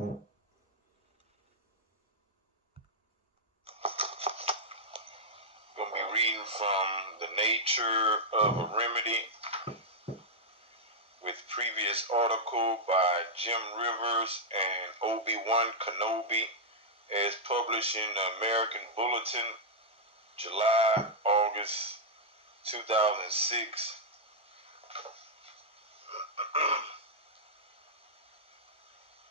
Going to be reading from The Nature of a Remedy with previous article by Jim Rivers and Obi-Wan Kenobi as published in the American Bulletin, July, August 2006.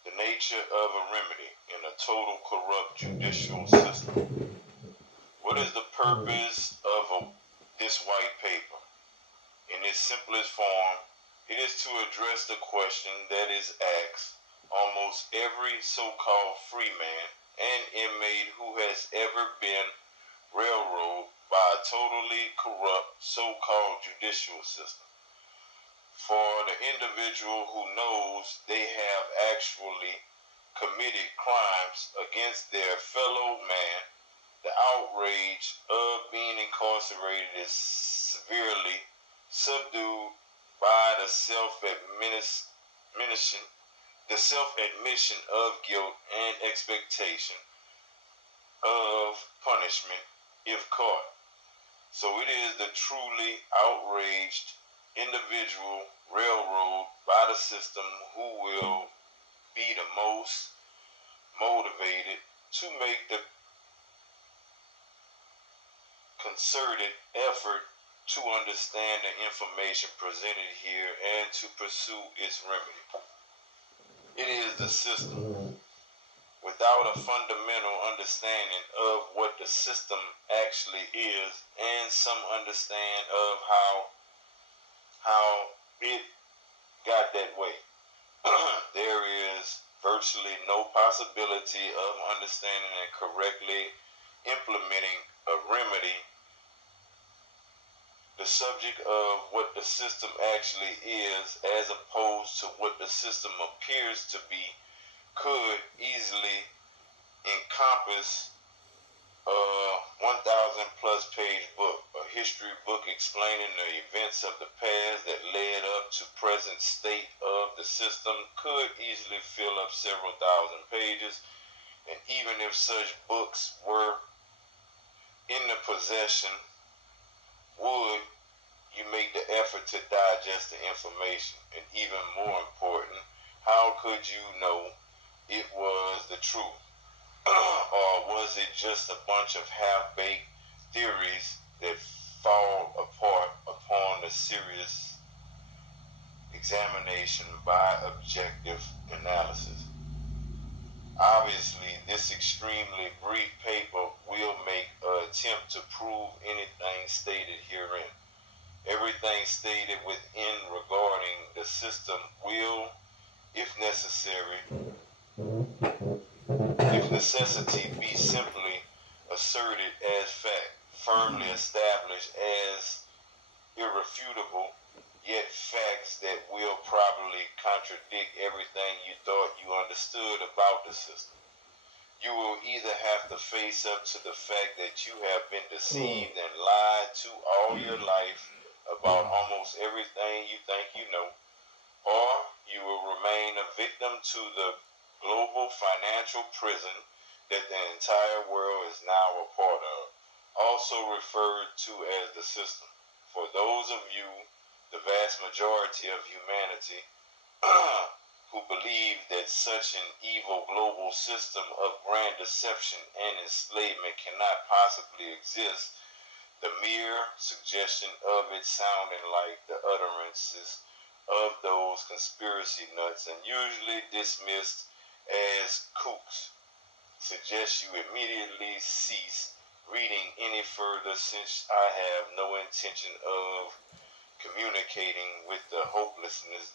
The nature of a remedy in a total corrupt judicial system. What is the purpose of this white paper? In its simplest form, it is to address the question that is asked almost every so-called free man and inmate who has ever been railroaded by a totally corrupt so-called judicial system. For the individual who knows they have actually committed crimes against their fellow man, the outrage of being incarcerated is severely subdued by the self-admission of guilt and expectation of punishment if caught. So it is the truly outraged individual railroaded by the system who will be the most motivated to make the concerted effort to understand the information presented here and to pursue its remedy. It is the system. Without a fundamental understanding of what the system actually is and some understanding of how it got that way, there is virtually no possibility of understanding and correctly implementing a remedy. The subject of what the system actually is as opposed to what the system appears to be could easily encompass a 1,000 plus page book, a history book explaining the events of the past that led up to present state of the system could easily fill up several thousand pages, and even if such books were in the possession, would you make the effort to digest the information? And even more important, how could you know it was the truth? Or was it just a bunch of half-baked theories that fall apart upon the serious examination by objective analysis? Obviously, this extremely brief paper will make an attempt to prove anything stated herein. Everything stated within regarding the system will, if necessity be simply asserted as fact, firmly established as irrefutable, yet facts that will probably contradict everything you thought you understood about the system. You will either have to face up to the fact that you have been deceived and lied to all your life about almost everything you think you know, or you will remain a victim to the global financial prison that the entire world is now a part of, also referred to as the system. For those of you, the vast majority of humanity, who believe that such an evil global system of grand deception and enslavement cannot possibly exist, the mere suggestion of it sounding like the utterances of those conspiracy nuts and usually dismissed as kooks suggests you immediately cease reading any further, since I have no intention of communicating with the hopelessness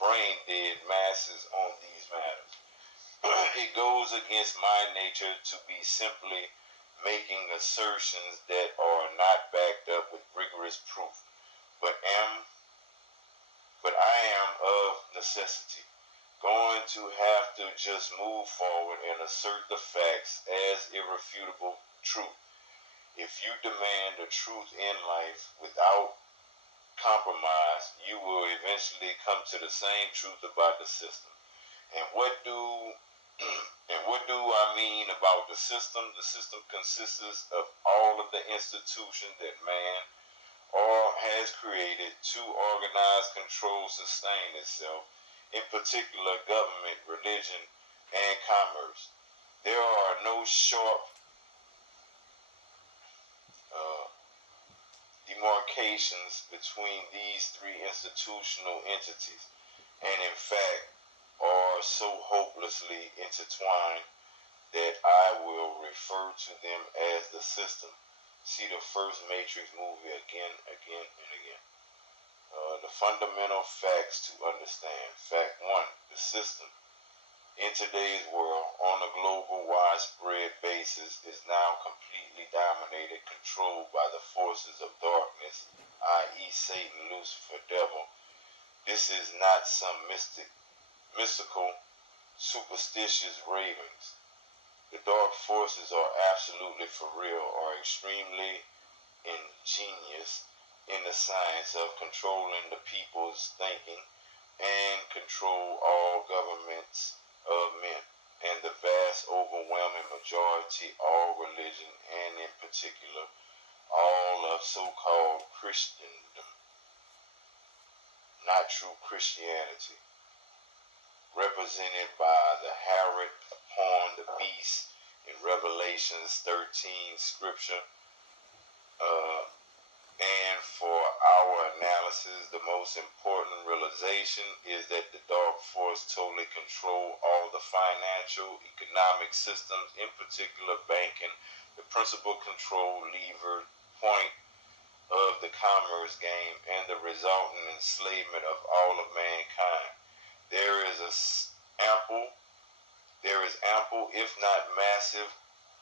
brain-dead masses on these matters. It goes against my nature to be simply making assertions that are not backed up with rigorous proof, but I am of necessity going to have to just move forward and assert the facts as irrefutable truth. If you demand the truth in life without compromise, you will eventually come to the same truth about the system. And what do do I mean about the system? The system consists of all of the institutions that man or has created to organize, control, sustain itself, in particular government, religion, and commerce. There are no sharp demarcations between these three institutional entities, and in fact are so hopelessly intertwined that I will refer to them as the system. See the first Matrix movie again, again, and again. The fundamental facts to understand. Fact one, the system in today's world on a global widespread basis is now completely dominated, controlled by the forces of darkness, i.e. Satan, Lucifer, devil. This is not some mystical, superstitious ravings. The dark forces are absolutely for real, are extremely ingenious in the science of controlling the people's thinking and control all governments of men and the vast overwhelming majority, all religion, and in particular all of so-called Christendom, not true Christianity, represented by the harlot upon the beast in Revelations 13 scripture. And for our analysis, the most important realization is that the dark force totally control all the financial, economic systems, in particular banking, the principal control lever point of the commerce game, and the resultant enslavement of all of mankind. There is ample, if not massive,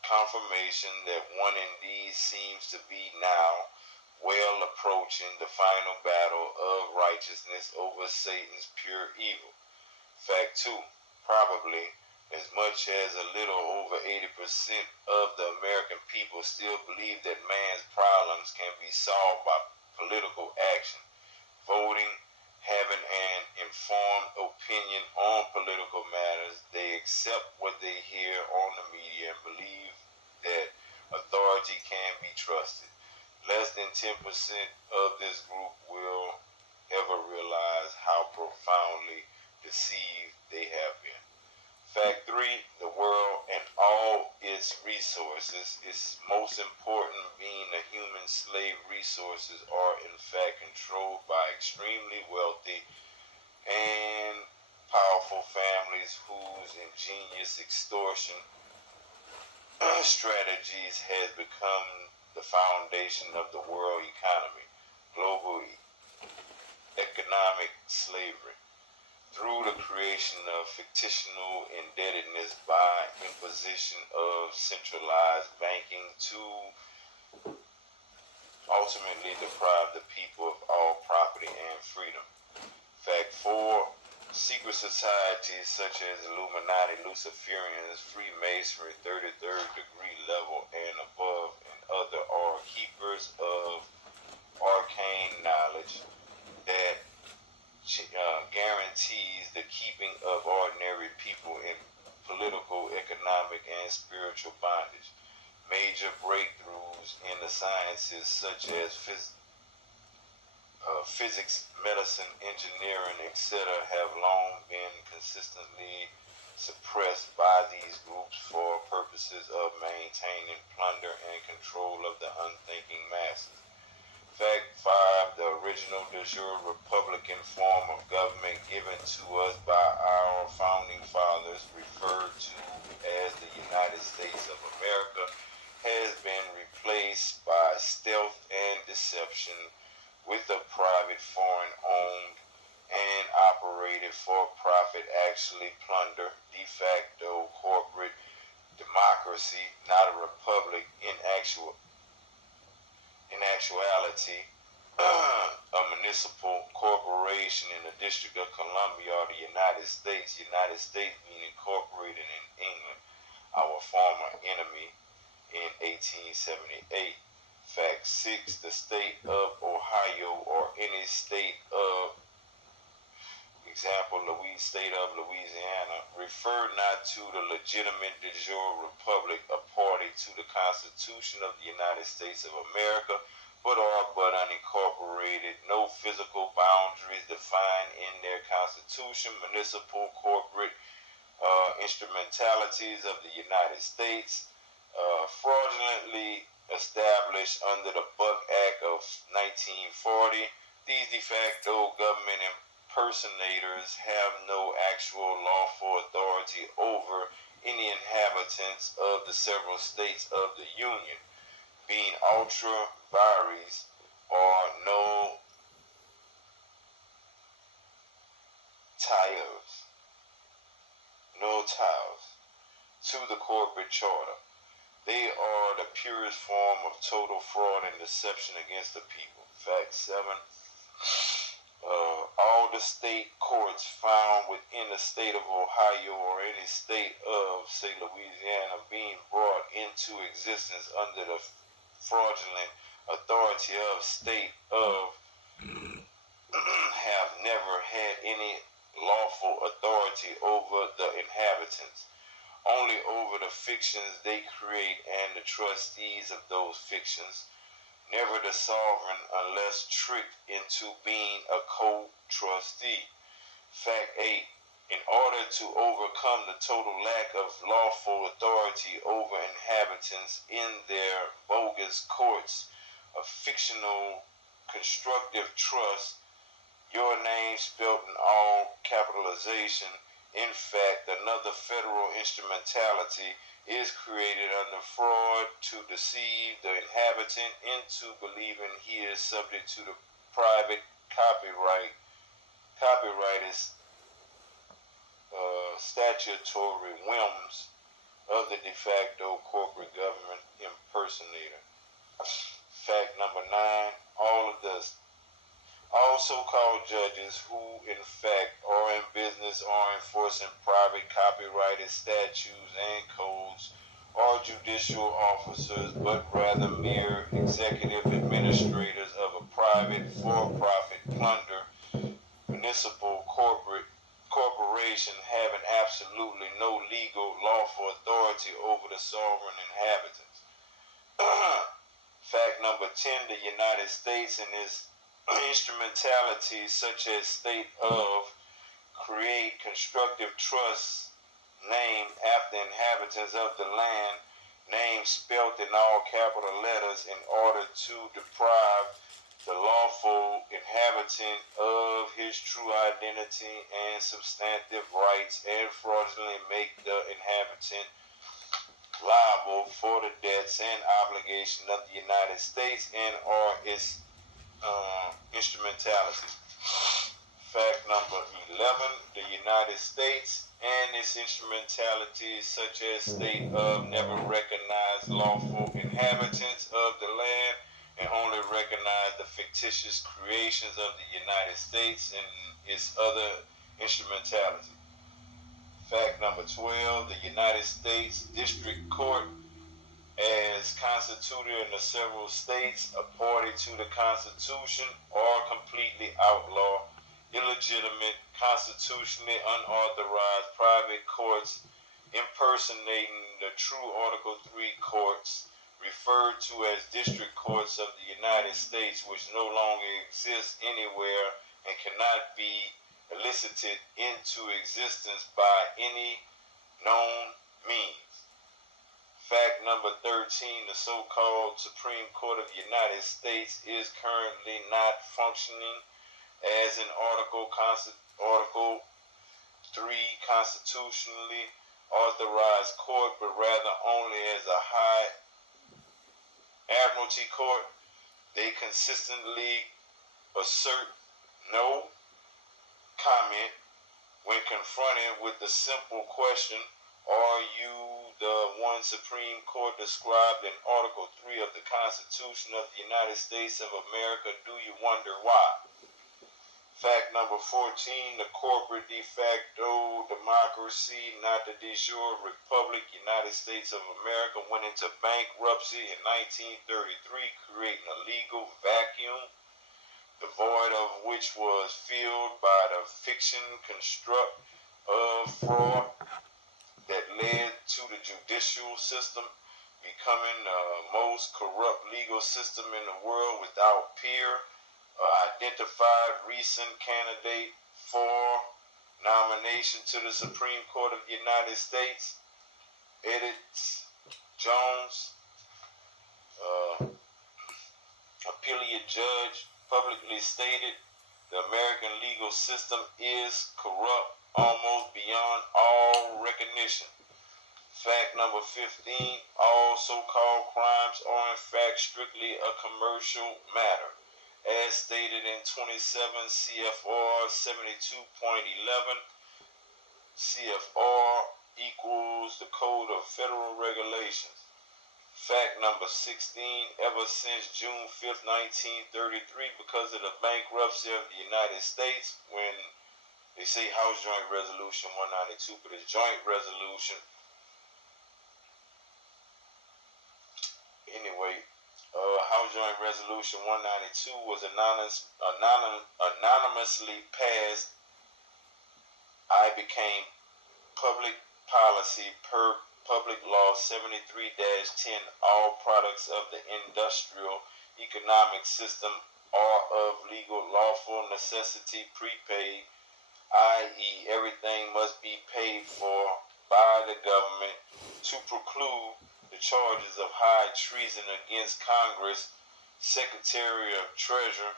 confirmation that one indeed seems to be now well approaching the final battle of righteousness over Satan's pure evil. Fact two, probably as much as a little over 80% of the American people still believe that man's problems can be solved by political action, voting, having an informed opinion on political matters. They accept what they hear on the media and believe that authority can be trusted. Less than 10% of this group will ever realize how profoundly deceived they have been. Fact three, the world and all its resources, its most important being the human slave resources, are in fact controlled by extremely wealthy and powerful families whose ingenious extortion strategies has become the foundation of the world economy, global economic slavery, through the creation of fictional indebtedness by imposition of centralized banking to ultimately deprive the people of all property and freedom. Fact four, secret societies such as Illuminati, Luciferians, Freemasonry, 33rd degree level and above, and other are keepers of arcane knowledge that guarantees the keeping of ordinary people in political, economic, and spiritual bondage. Major breakthroughs in the sciences such as physics, medicine, engineering, etc. have long been consistently suppressed by these groups for purposes of maintaining plunder and control of the unthinking masses. Fact five, the original de jure Republican form of government given to us by our founding fathers, referred to as the United States of America, has been replaced by stealth and deception with a private, foreign-owned and operated for-profit, actually plunder, de facto corporate democracy, not a republic. In actuality, a municipal corporation in the District of Columbia or the United States being incorporated in England, our former enemy, in 1878. Fact six, the state of Ohio or any state of example, State of Louisiana, refer not to the legitimate de jure republic, a party to the Constitution of the United States of America, but are but unincorporated, no physical boundaries defined in their Constitution, municipal, corporate, instrumentalities of the United States, fraudulently established under the Buck Act of 1940. These de facto government impersonators have no actual lawful authority over any inhabitants of the several states of the Union, being ultra vires or no ties to the corporate charter. They are the purest form of total fraud and deception against the people. Fact 7. All the state courts found within the state of Ohio or any state of, say, Louisiana, being brought into existence under the fraudulent authority of state of have never had any lawful authority over the inhabitants, only over the fictions they create and the trustees of those fictions, never the sovereign unless tricked into being a co-trustee. Fact 8. In order to overcome the total lack of lawful authority over inhabitants in their bogus courts of fictional constructive trust, your name spelt in all capitalization, in fact, another federal instrumentality is created under fraud to deceive the inhabitant into believing he is subject to the private copyrightist statutory whims of the de facto corporate government impersonator. Fact number 9, all so-called judges who in fact are in business are enforcing private copyrighted statutes and codes are judicial officers, but rather mere executive administrators of a private for-profit plunder municipal corporation having absolutely no legal lawful authority over the sovereign inhabitants. Fact number 10, the United States and its instrumentalities such as state of create constructive trusts named after inhabitants of the land, names spelt in all capital letters in order to deprive the lawful inhabitant of his true identity and substantive rights and fraudulently make the inhabitant liable for the debts and obligations of the United States and or its instrumentalities. Fact number 11, the United States and its instrumentalities such as state of never recognized lawful inhabitants of the land and only recognize the fictitious creations of the United States and its other instrumentalities. Fact number 12, the United States District Court as constituted in the several states, a party to the Constitution, or completely outlaw, illegitimate, constitutionally unauthorized private courts impersonating the true Article 3 courts referred to as district courts of the United States, which no longer exist anywhere and cannot be elicited into existence by any known means. Fact number 13, the so-called Supreme Court of the United States is currently not functioning as an Article 3 constitutionally authorized court, but rather only as a high admiralty court. They consistently assert no comment when confronted with the simple question, are you the one Supreme Court described in Article 3 of the Constitution of the United States of America? Do you wonder why? Fact number 14, the corporate de facto democracy, not the de jure republic, United States of America, went into bankruptcy in 1933, creating a legal vacuum the void of which was filled by the fiction construct of fraud that led to the judicial system becoming the most corrupt legal system in the world without peer. Identified recent candidate for nomination to the Supreme Court of the United States, Edith Jones, appellate judge, publicly stated the American legal system is corrupt almost beyond all recognition. Fact number 15, all so-called crimes are in fact strictly a commercial matter. As stated in 27 CFR 72.11, CFR equals the Code of Federal Regulations. Fact number 16, ever since June 5th, 1933, because of the bankruptcy of the United States, when they say House Joint Resolution 192, but it's Joint Resolution. Anyway, House Joint Resolution 192 was anonymously passed. I became public policy per Public Law 73-10. All products of the industrial economic system are of legal lawful necessity prepaid, i.e. everything must be paid for by the government to preclude the charges of high treason against Congress, Secretary of Treasury,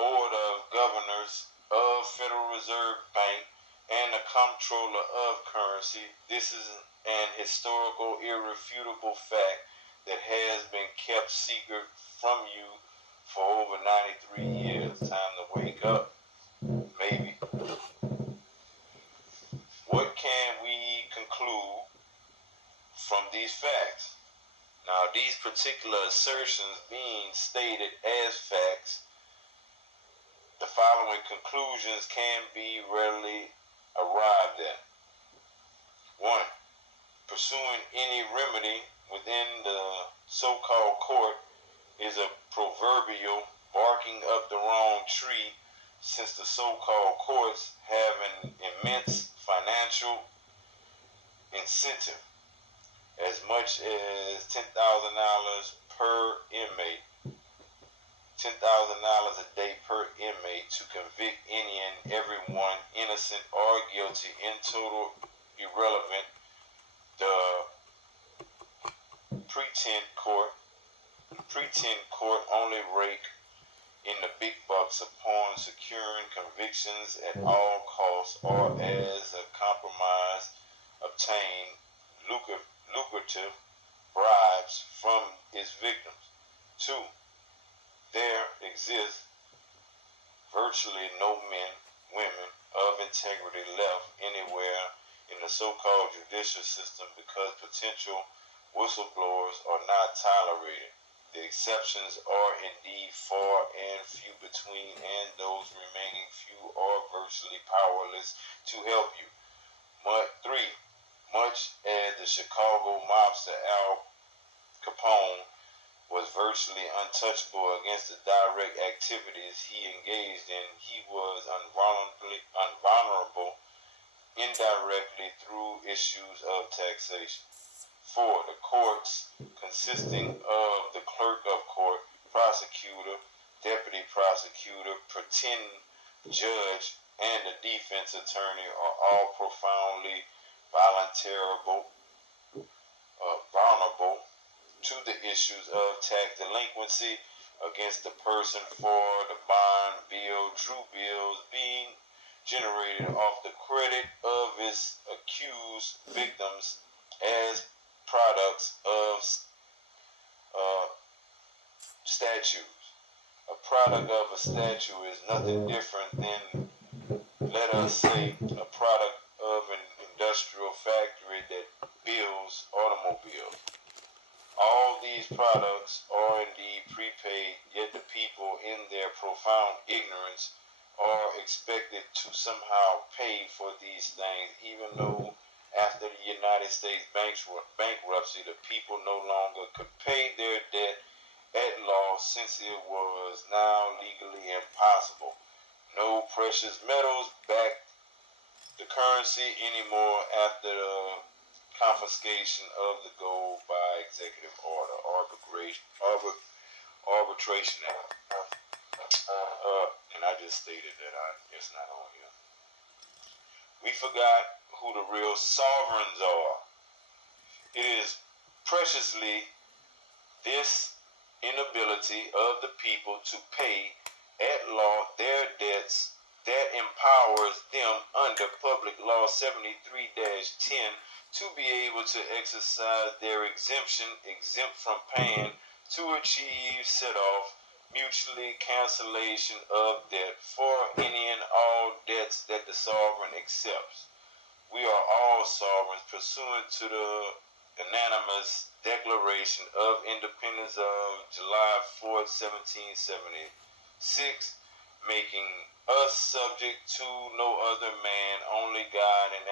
Board of Governors of Federal Reserve Bank, and the Comptroller of Currency. This is an historical, irrefutable fact that has been kept secret from you for over 93 years. Time to wake up, maybe. What can we conclude from these facts? Now, these particular assertions being stated as facts, the following conclusions can be readily arrived at. 1. Pursuing any remedy within the so-called court is a proverbial barking up the wrong tree, since the so-called courts have an immense financial incentive, as much as $10,000 per inmate, $10,000 a day per inmate, to convict any and everyone, innocent or guilty, in total irrelevant. The pretend court only rake in the big bucks upon securing convictions at all costs, or as a compromise obtain lucrative bribes from its victims. 2. There exists virtually no men, women of integrity left anywhere in the so-called judicial system, because potential whistleblowers are not tolerated. The exceptions are indeed far and few between, and those remaining few are virtually powerless to help you. 3. Much as the Chicago mobster Al Capone was virtually untouchable against the direct activities he engaged in, he was invulnerable indirectly through issues of taxation. 4. The courts, consisting of the clerk of court, prosecutor, deputy prosecutor, pretend judge, and the defense attorney, are all profoundly vulnerable to the issues of tax delinquency against the person, for the bond, bill, true bills being generated off the credit of its accused victims as products of statutes. A product of a statute is nothing different than, let us say, a product of an industrial factory that builds automobiles. All these products are indeed prepaid, yet the people, in their profound ignorance, are expected to somehow pay for these things, even though after the United States bankruptcy, the people no longer could pay their debt at law since it was now legally impossible. No precious metals backed the currency anymore after the confiscation of the gold by executive order, arbitration act. And I just stated that it's not on here. We forgot who the real sovereigns are. It is preciously this inability of the people to pay at law their debts that empowers them under Public Law 73-10 to be able to exercise their exempt from paying, to achieve set-off mutually cancellation of debt for any and all debts that the sovereign accepts. We are all sovereigns pursuant to the unanimous Declaration of Independence of July 4th, 1776, making us subject to no other man, only God and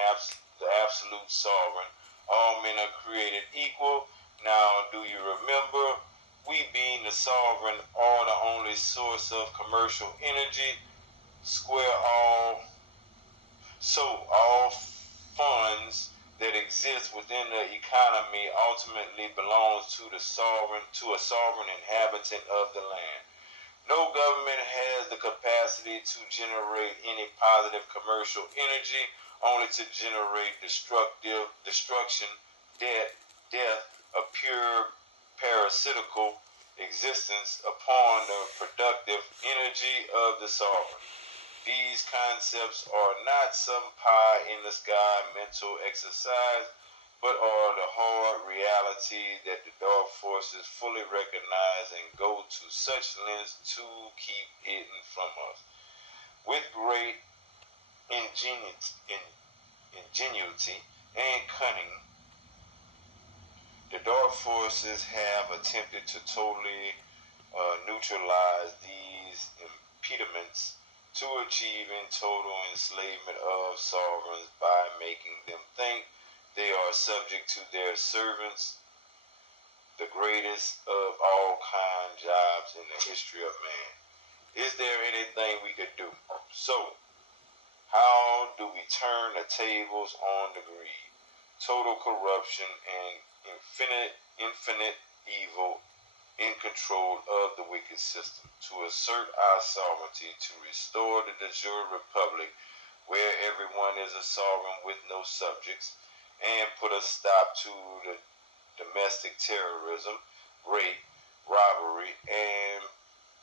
the absolute sovereign. All men are created equal. Now, do you remember? We being the sovereign are the only source of commercial energy. All funds that exist within the economy ultimately belongs to a sovereign inhabitant of the land. No government has the capacity to generate any positive commercial energy, only to generate destruction, death, a pure parasitical existence upon the productive energy of the sovereign. These concepts are not some pie in the sky mental exercise, but are the hard reality that the dark forces fully recognize and go to such lengths to keep hidden from us. With great ingenuity and cunning, the dark forces have attempted to totally neutralize these impediments to achieving total enslavement of sovereigns by making them think they are subject to their servants, the greatest of all kind jobs in the history of man. Is there anything we could do? So, how do we turn the tables on the greed, total corruption, and infinite evil in control of the wicked system, to assert our sovereignty, to restore the de jure republic where everyone is a sovereign with no subjects, and put a stop to the domestic terrorism, rape, robbery, and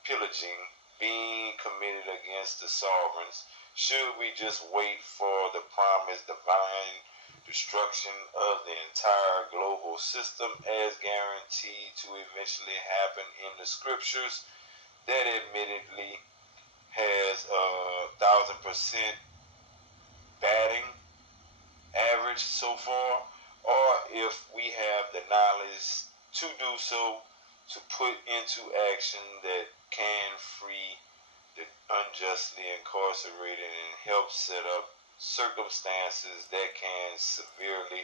pillaging being committed against the sovereigns? Should we just wait for the promised divine destruction of the entire global system as guaranteed to eventually happen in the scriptures that admittedly has 1,000% batting average so far? Or if we have the knowledge to do so, to put into action that can free the unjustly incarcerated and help set up circumstances that can severely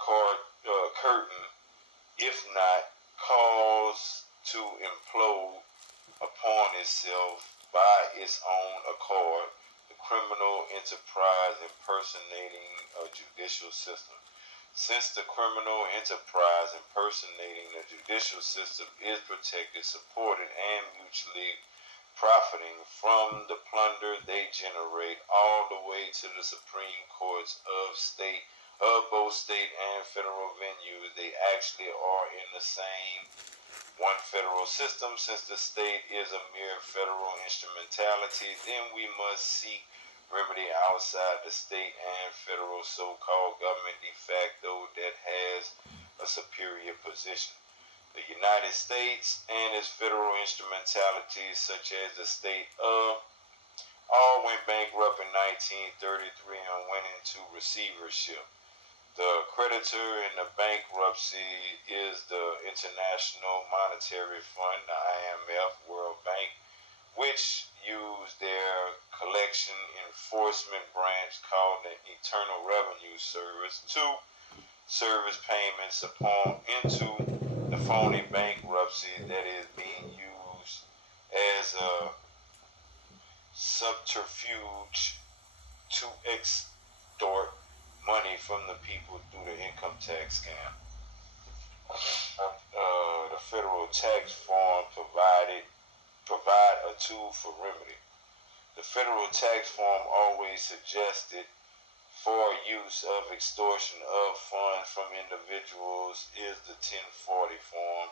curtain, if not cause to implode upon itself by its own accord, the criminal enterprise impersonating a judicial system. Since the criminal enterprise impersonating the judicial system is protected, supported, and mutually profiting from the plunder they generate all the way to the Supreme Courts of both state and federal venues, they actually are in the same one federal system. Since the state is a mere federal instrumentality, then we must seek remedy outside the state and federal so-called government de facto that has a superior position. The United States and its federal instrumentalities, such as the state of, all went bankrupt in 1933 and went into receivership. The creditor in the bankruptcy is the International Monetary Fund, the IMF, World Bank, which use their collection enforcement branch called the Internal Revenue Service to service payments into the phony bankruptcy that is being used as a subterfuge to extort money from the people through the income tax scam. The federal tax form provide a tool for remedy. The federal tax form always suggested for use of extortion of funds from individuals is the 1040 form,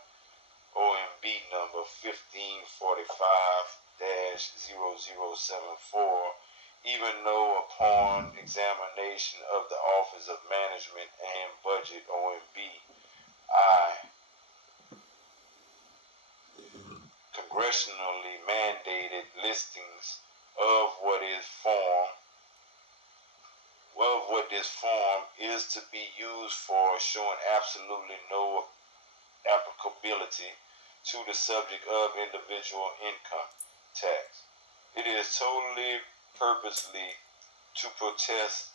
OMB number 1545-0074, even though upon examination of the Office of Management and Budget, OMB, congressionally mandated listings of what this form is to be used for, showing absolutely no applicability to the subject of individual income tax. It is totally purposely to protest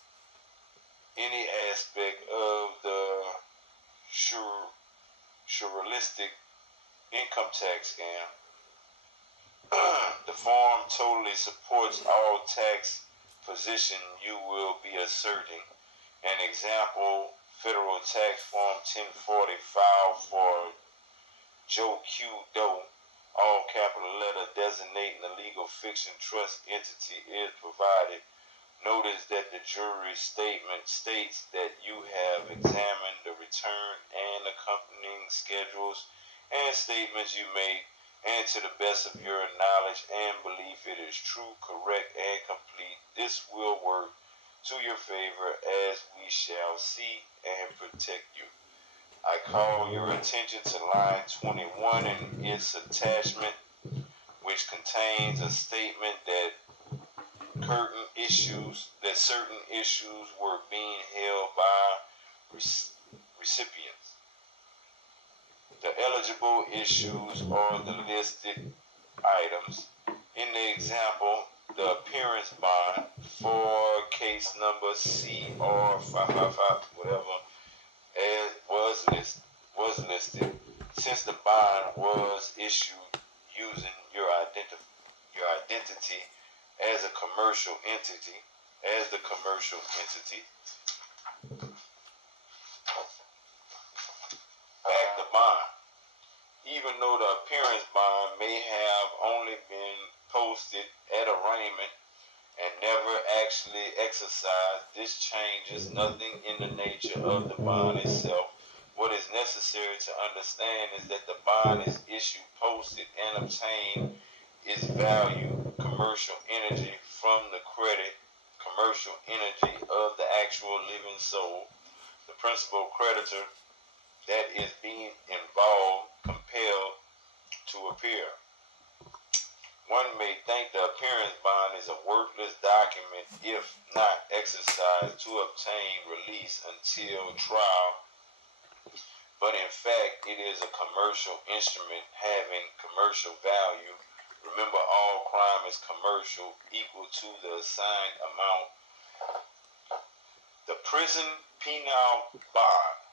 any aspect of the surrealistic income tax scam. The form totally supports all tax position you will be asserting. An example, Federal Tax Form 1040 filed for Joe Q. Doe, all capital letter, designating the legal fiction trust entity is provided. Notice that the jury statement states that you have examined the return and accompanying schedules and statements you make, and to the best of your knowledge and belief it is true, correct, and complete. This will work to your favor as we shall see and protect you. I call your attention to line 21 and its attachment, which contains a statement that certain issues were being held by recipients. The eligible issues are the listed items. In the example, the appearance bond for case number CR555, whatever, was listed. Since the bond was issued using your identity as a commercial entity, back the bond. Even though the appearance bond may have only been posted at arraignment and never actually exercised, this changes nothing in the nature of the bond itself. What is necessary to understand is that the bond is issued, posted, and obtained its value, commercial energy, from the credit, commercial energy of the actual living soul, the principal creditor that is being involved, compelled to appear. One may think the appearance bond is a worthless document if not exercised to obtain release until trial, but in fact it is a commercial instrument having commercial value. Remember, all crime is commercial, equal to the assigned amount. The prison penal bond.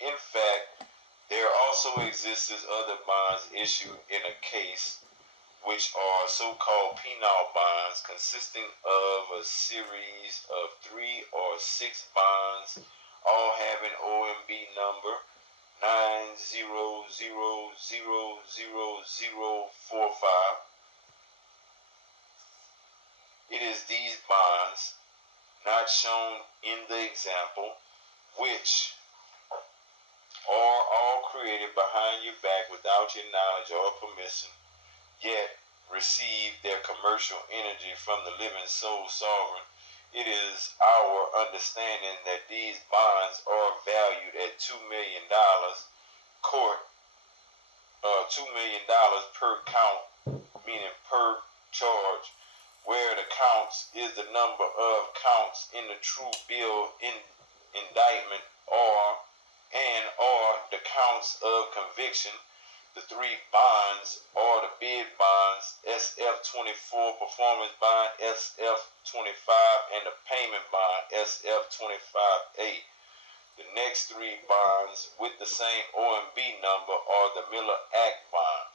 In fact, there also exists other bonds issued in a case, which are so-called penal bonds, consisting of a series of 3 or 6 bonds, all having OMB number 9000045. It is these bonds, not shown in the example, which are all created behind your back without your knowledge or permission, yet receive their commercial energy from the living soul sovereign. It is our understanding that these bonds are valued at $2 million, $2 million per count, meaning per charge, where the counts is the number of counts in the true bill indictment or the counts of conviction. The 3 bonds are the bid bonds, SF-24, performance bond, SF-25, and the payment bond, SF-25A. The next three bonds with the same OMB number are the Miller Act bond,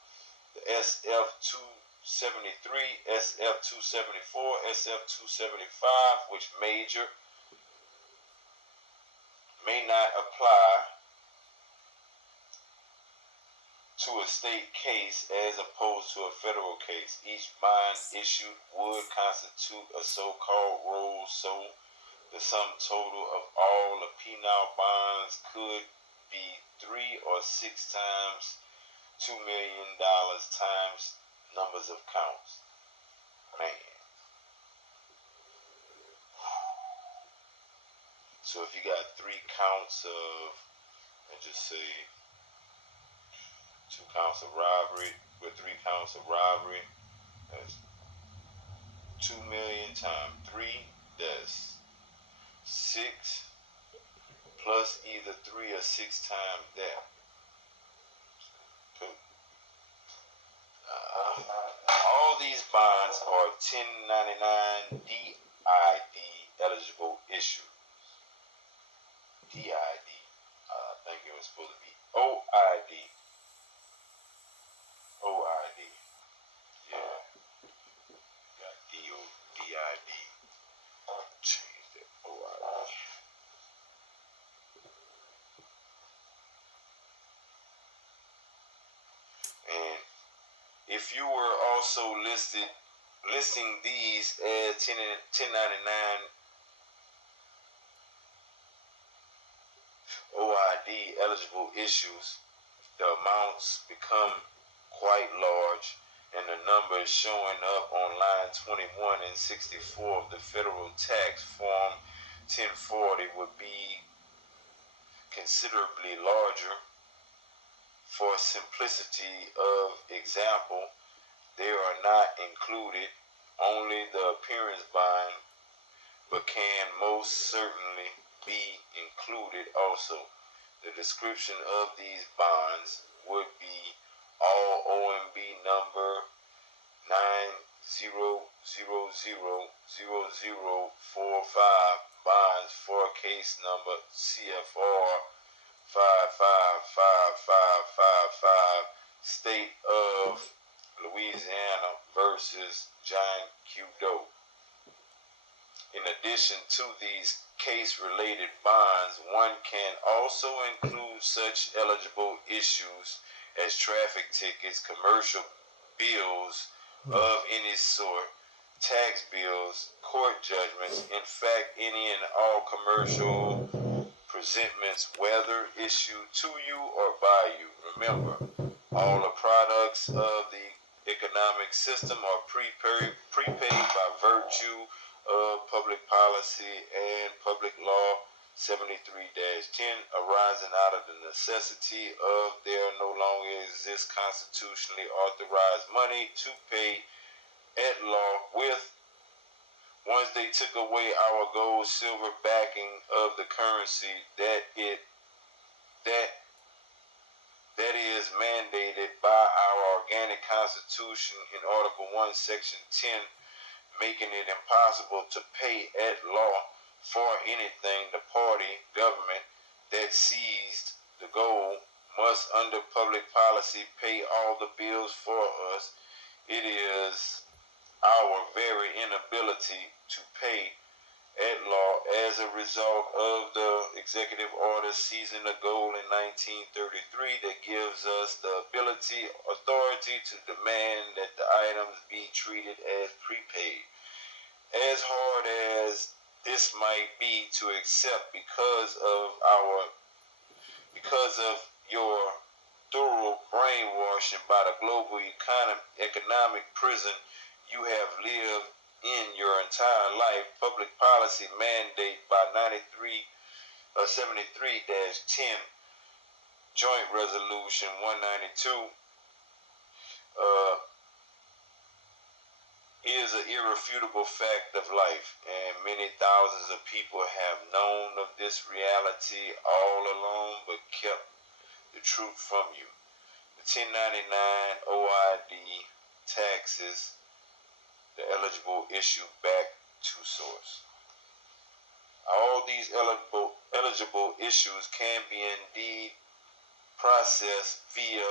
the SF-273, SF-274, SF-275, which major may not apply to a state case as opposed to a federal case. Each bond issued would constitute a so-called roll, so the sum total of all the penal bonds could be 3 or 6 times $2 million times numbers of counts. Man. So if you got 3 counts of, let's just say, 2 counts of robbery with 3 counts of robbery, that's 2 million times 3, that's 6 plus either 3 or 6 times that. All these bonds are 1099 DID eligible issues. DID. I think it was supposed to be OID. OID. Yeah. Got DID. Change that OID. And if you were also listing these as 1099 OID eligible issues, the amounts become quite large, and the numbers showing up on line 21 and 64 of the federal tax form 1040 would be considerably larger. For simplicity of example, they are not included, only the appearance bond, but can most certainly be included also. The description of these bonds would be all OMB number 9000045 bonds for case number CFR 555555, State of Louisiana versus John Q. Doe. In addition to these case-related bonds, one can also include such eligible issues as traffic tickets, commercial bills of any sort, tax bills, court judgments, in fact, any and all commercial presentments, whether issued to you or by you. Remember, all the products of the economic system are prepaid by virtue of public policy and public law 73-10, arising out of the necessity of there no longer exists constitutionally authorized money to pay at law with. Once they took away our gold silver backing of the currency that is mandated by our organic constitution in Article 1, Section 10, making it impossible to pay at law for anything, the party government that seized the gold must under public policy pay all the bills for us. It is our very inability to pay at law as a result of the executive order seizing the gold in 1933 that gives us the authority to demand that the items be treated as prepaid. As hard as this might be to accept because of your thorough brainwashing by the global economic prison you have lived in your entire life, public policy mandate by 73-10, Joint Resolution 192, is an irrefutable fact of life, and many thousands of people have known of this reality all along but kept the truth from you. The 1099 OID taxes the eligible issue back to source. All these eligible issues can be indeed processed via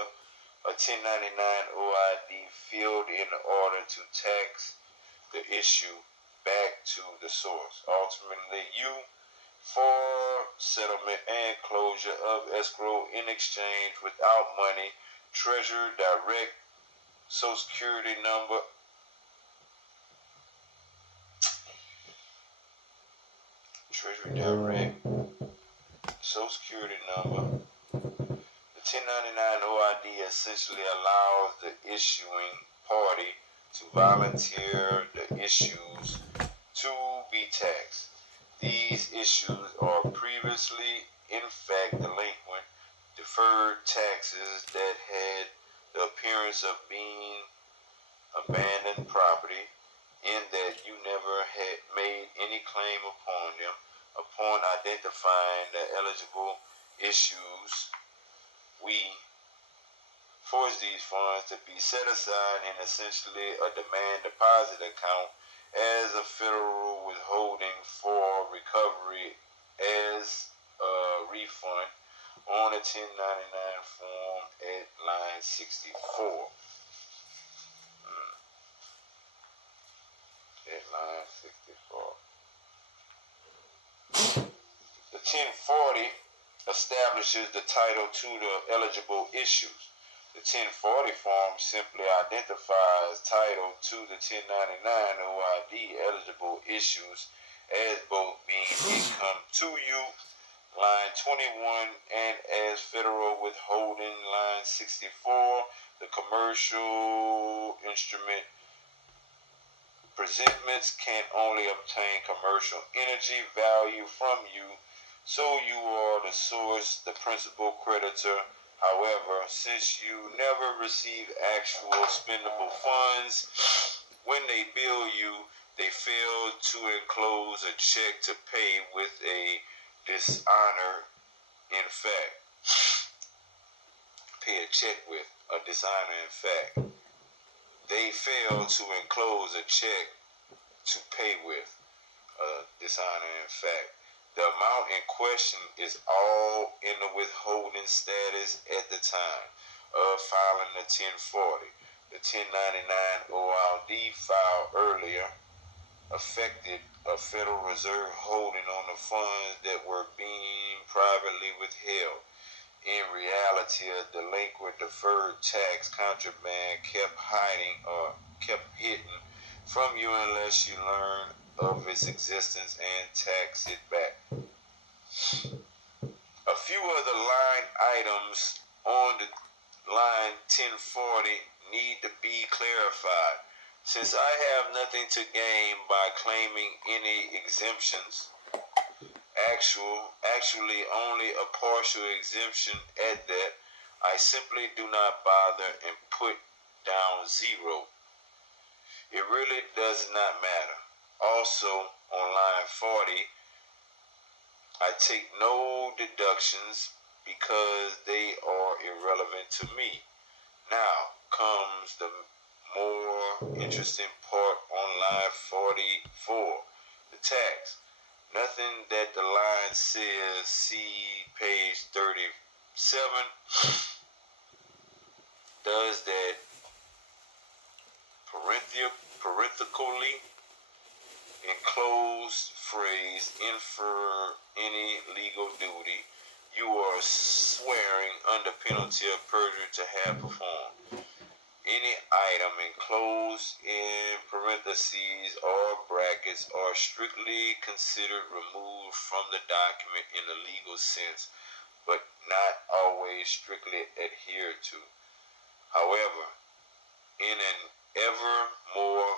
a 1099 OID filled in order to tax the issue back to the source. Ultimately, you, for settlement and closure of escrow in exchange without money, treasurer direct, social security number, treasury direct, social security number. The 1099 OID essentially allows the issuing party to volunteer the issues to be taxed. These issues are previously, in fact, delinquent, deferred taxes that had the appearance of being abandoned property, in that you never had made any claim upon them. Upon identifying the eligible issues, we force these funds to be set aside in essentially a demand deposit account as a federal withholding for recovery as a refund on a 1099 form at line 64. At line 64. The 1040 establishes the title to the eligible issues. The 1040 form simply identifies title to the 1099 OID eligible issues as both being income to you, line 21, and as federal withholding, line 64. The commercial instrument presentments can only obtain commercial energy value from you, so you are the source, the principal creditor. However, since you never receive actual spendable funds, when they bill you, they fail to enclose a check to pay with a dishonor. In fact, pay a check with a dishonor. In fact, they fail to enclose a check to pay with a dishonor. In fact, the amount in question is all in the withholding status at the time of filing the 1040. The 1099 OID filed earlier affected a Federal Reserve holding on the funds that were being privately withheld. In reality, a delinquent deferred tax contraband kept hidden from you unless you learn of its existence and tax it back. A few other line items on the line 1040 need to be clarified. Since I have nothing to gain by claiming any exemptions, actually only a partial exemption at that, I simply do not bother and put down zero. It really does not matter. Also, on line 40, I take no deductions because they are irrelevant to me. Now comes the more interesting part on line 44, the tax. Nothing that the line says, see page 37, does that parenthetically enclosed phrase infer any legal duty you are swearing under penalty of perjury to have performed. Any item enclosed in parentheses or brackets are strictly considered removed from the document in the legal sense, but not always strictly adhered to. However, in an ever more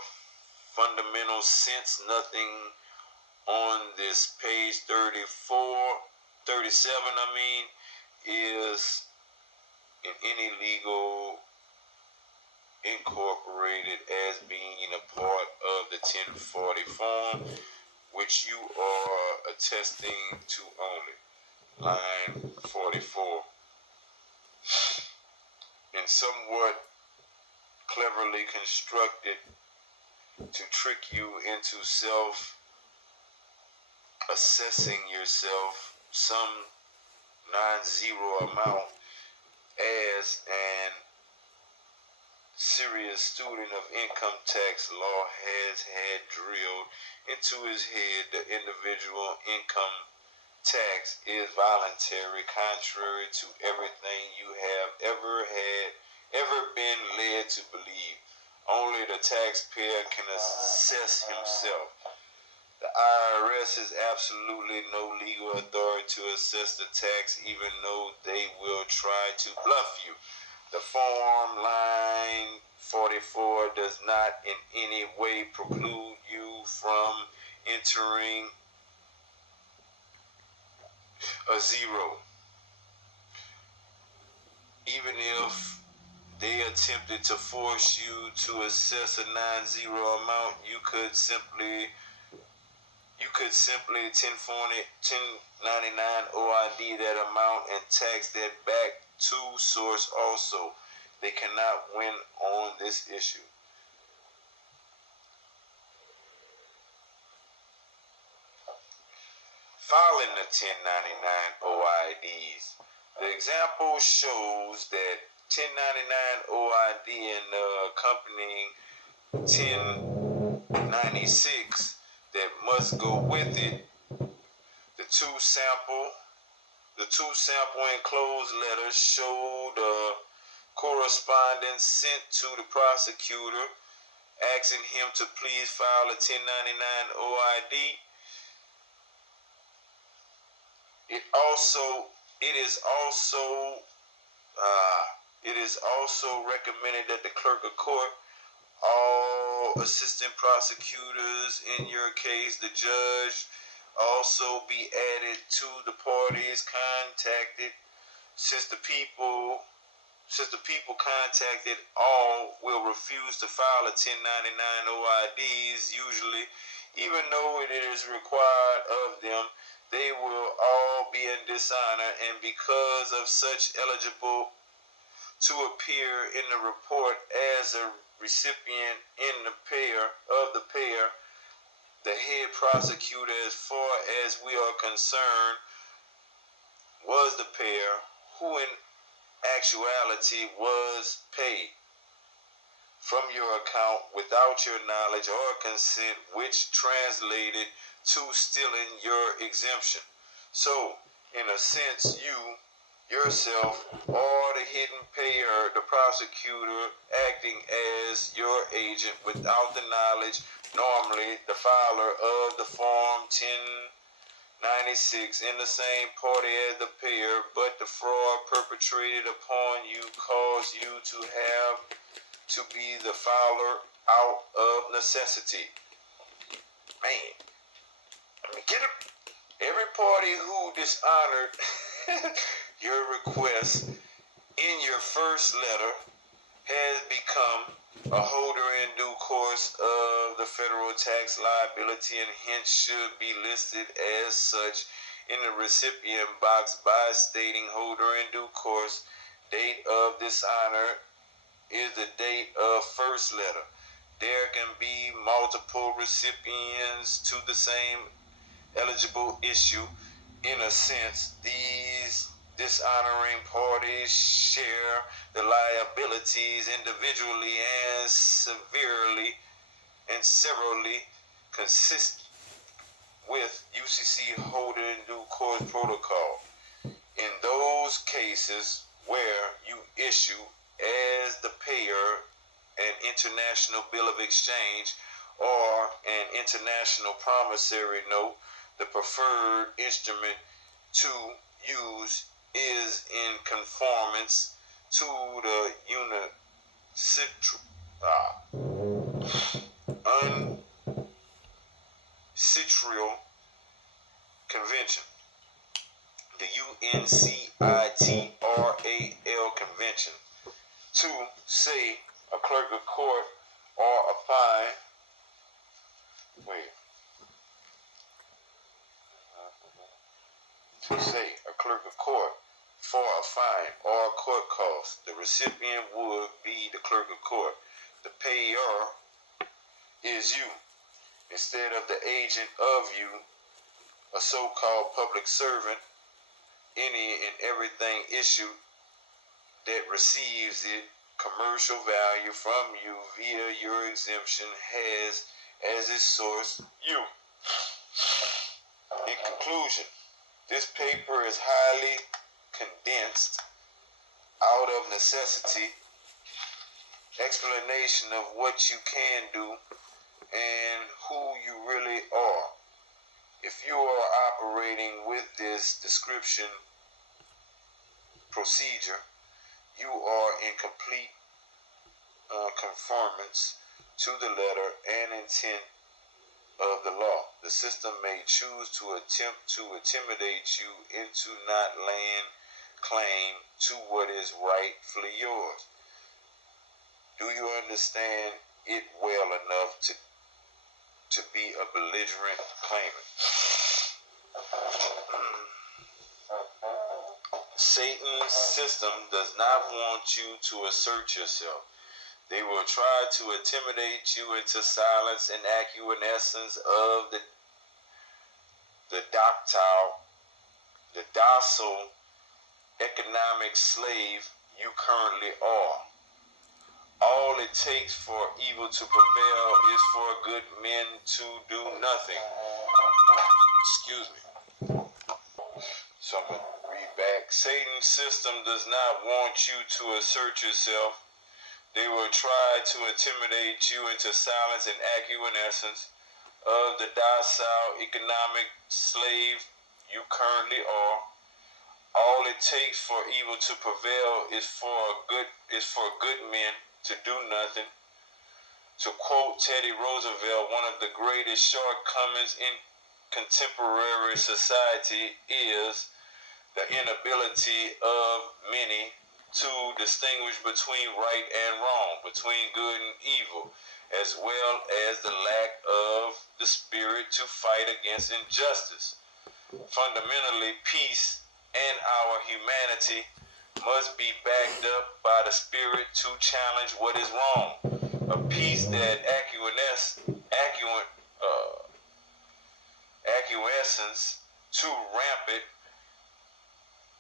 fundamental sense, nothing on this page 37, is in any legal incorporated as being a part of the 1040 form, which you are attesting to only. Line 44. And somewhat cleverly constructed to trick you into assessing yourself some non-zero amount as an serious student of income tax law has had drilled into his head the individual income tax is voluntary, contrary to everything you have ever been led to believe. Only the taxpayer can assess himself. The IRS has absolutely no legal authority to assess the tax, even though they will try to bluff you. The form line 44 does not in any way preclude you from entering a zero. Even if they attempted to force you to assess a non-zero amount, you could simply 1099 OID that amount and tax that back to source also. They cannot win on this issue. Filing the 1099 OIDs. The example shows that 1099 OID and the accompanying 1096 that must go with it. The two sample enclosed letters show the correspondence sent to the prosecutor asking him to please file a 1099 OID. It is also recommended that the clerk of court, all assistant prosecutors in your case, the judge, also be added to the parties contacted. Since the people contacted all will refuse to file a 1099 OIDs usually, even though it is required of them, they will all be in dishonor, and because of such eligible to appear in the report as a recipient in the payer, the head prosecutor, as far as we are concerned, was the payer who in actuality was paid from your account without your knowledge or consent, which translated to stealing your exemption. So, in a sense, you yourself or the hidden payer, the prosecutor acting as your agent without the knowledge, normally the filer of the form 1096 in the same party as the payer, but the fraud perpetrated upon you caused you to have to be the filer out of necessity. Man, I mean, get it. Every party who dishonored your request in your first letter has become a holder in due course of the federal tax liability and hence should be listed as such in the recipient box by stating holder in due course. Date of dishonor is the date of first letter. There can be multiple recipients to the same eligible issue. In a sense, these dishonoring parties share the liabilities individually and severally and severally consist with UCC holder in due course protocol. In those cases where you issue as the payer an international bill of exchange or an international promissory note, the preferred instrument to use is in conformance to the UNCITRAL Convention, the UNCITRAL Convention, to say a clerk of court or a fine. To say a clerk of court for a fine or court cost. The recipient would be the clerk of court. The payer is you. Instead of the agent of you, a so-called public servant, any and everything issued that receives it commercial value from you via your exemption has as its source you. In conclusion, this paper is highly condensed out of necessity, explanation of what you can do and who you really are. If you are operating with this description procedure, you are in complete conformance to the letter and intent of the law. The system may choose to attempt to intimidate you into not laying claim to what is rightfully yours. Do you understand it well enough to be a belligerent claimant? Satan's system does not want you to assert yourself. They will try to intimidate you into silence and acquiescence of the docile economic slave you currently are. All it takes for evil to prevail is for good men to do nothing. Excuse me. So I'm going to read back. Satan's system does not want you to assert yourself. They will try to intimidate you into silence and acquiescence of the docile economic slave you currently are. All it takes for evil to prevail is for good men to do nothing. To quote Teddy Roosevelt, one of the greatest shortcomings in contemporary society is the inability of many to distinguish between right and wrong, between good and evil, as well as the lack of the spirit to fight against injustice. Fundamentally, peace and our humanity must be backed up by the spirit to challenge what is wrong. A peace that acquiescence to rampant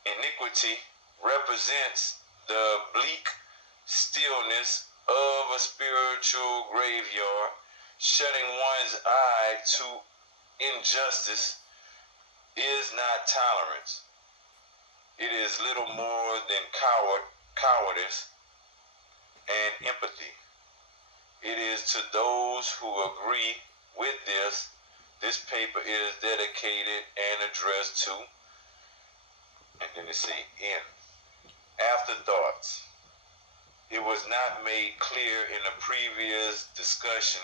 iniquity represents the bleak stillness of a spiritual graveyard. Shutting one's eye to injustice is not tolerance. It is little more than cowardice and empathy. It is to those who agree with this paper is dedicated and addressed to. And then it say in afterthoughts. It was not made clear in the previous discussion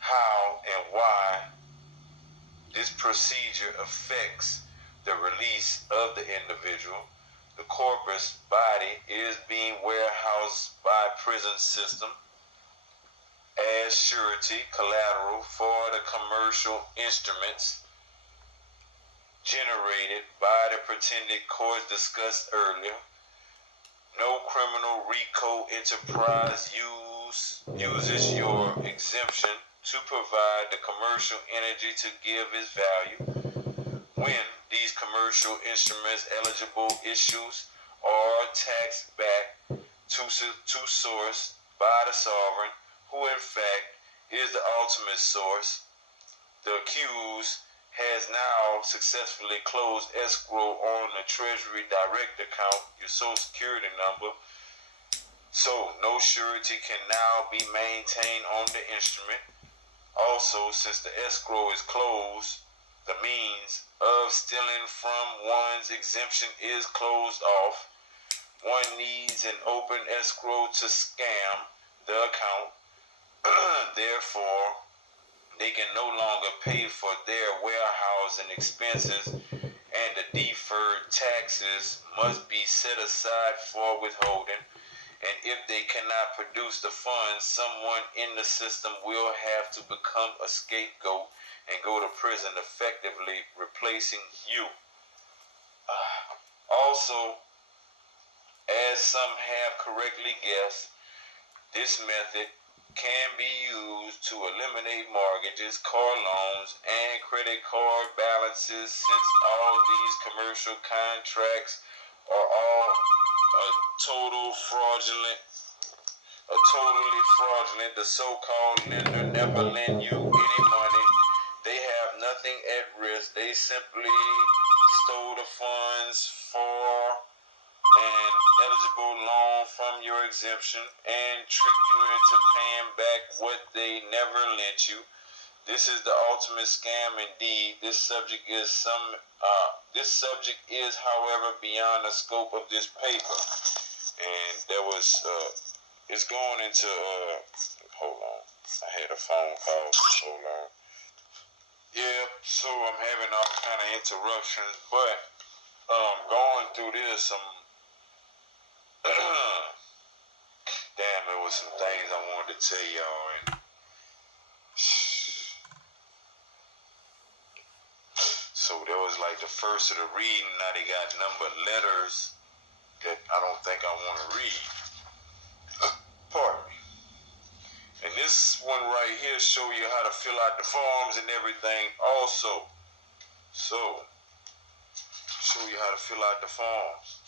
how and why this procedure affects the release of the individual. The corpus body is being warehoused by prison system as surety collateral for the commercial instruments generated by the pretended courts discussed earlier. No criminal RICO enterprise uses your exemption to provide the commercial energy to give its value. When these commercial instruments eligible issues are taxed back to source by the sovereign, who in fact is the ultimate source, the accused has now successfully closed escrow on the Treasury Direct account, your Social Security number, so no surety can now be maintained on the instrument. Also, since the escrow is closed, the means of stealing from one's exemption is closed off. One needs an open escrow to scam the account. Therefore, they can no longer pay for their warehousing expenses, and the deferred taxes must be set aside for withholding. And if they cannot produce the funds, someone in the system will have to become a scapegoat and go to prison, effectively replacing you. Also, as some have correctly guessed, this method can be used to eliminate mortgages, car loans, and credit card balances, since all these commercial contracts are all totally fraudulent. The so-called lender never lend you any money. They have nothing at risk. They simply stole the funds for an eligible loan from your exemption and trick you into paying back what they never lent you. This is the ultimate scam indeed. This subject is, however, beyond the scope of this paper. And there was, it's going into, hold on, I had a phone call, hold on. Yeah, so I'm having all kind of interruptions, but going through this, damn, there was some things I wanted to tell y'all, and so there was like the first of the reading. Now they got numbered letters that I don't think I want to read. Pardon me. And this one right here show you how to fill out the forms and everything also. So, show you how to fill out the forms.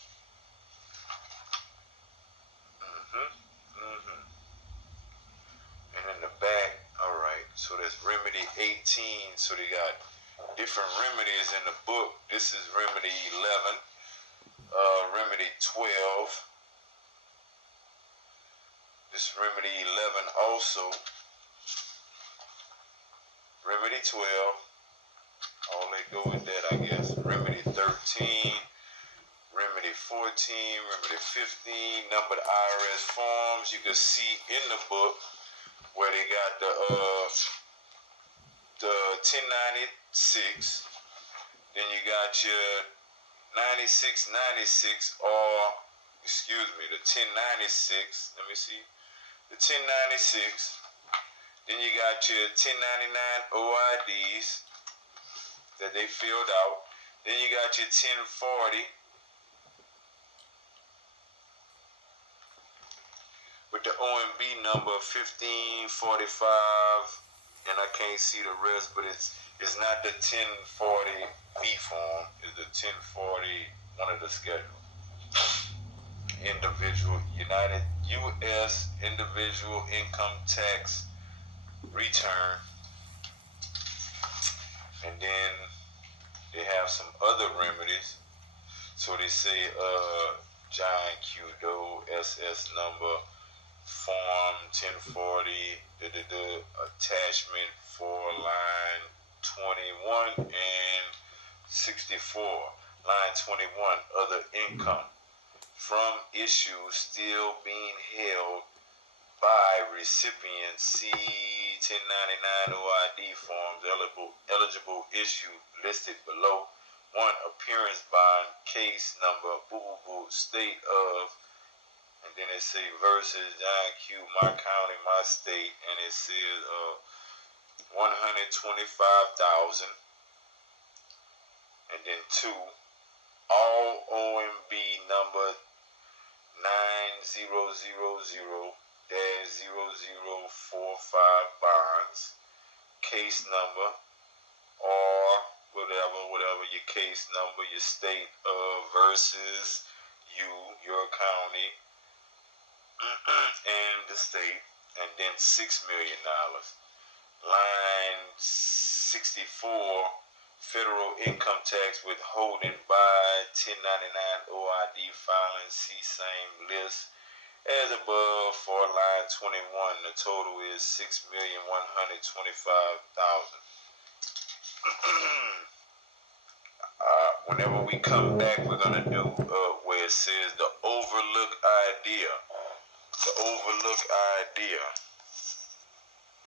And in the back, alright, so that's remedy 18. So they got different remedies in the book. This is remedy 11, remedy 12. This remedy 11 also. Remedy 12. All they go with that, I guess. Remedy 13. Remedy 14. Remedy 15. Numbered IRS forms. You can see in the book where they got the 1096. Then you got your 9696, or excuse me, the 1096. Let me see. The 1096. Then you got your 1099 OIDs that they filled out. Then you got your 1040 with the OMB number 1545, and I can't see the rest, but it's not the 1040B form. It's the 1040, one of the schedules. Individual U.S. individual income tax return. And then they have some other remedies. So they say John Q. Doe SS number form 1040 attachment for line 21 and 64. Line 21, other income from issues still being held by recipients. See 1099 OID forms eligible issue listed below. 1, appearance bond, case number, state of, and then it say versus John Q, my county, my state, and it says $125,000. And then 2, all OMB number 9000-0045 bonds, case number, or whatever your case number, your state of versus you, your county, and the state, and then $6 million. Line 64, federal income tax withholding by 1099 OID filing. See same list as above for line 21. The total is $6,125,000. Whenever we come back, we're gonna do where it says the overlook idea. The overlook idea.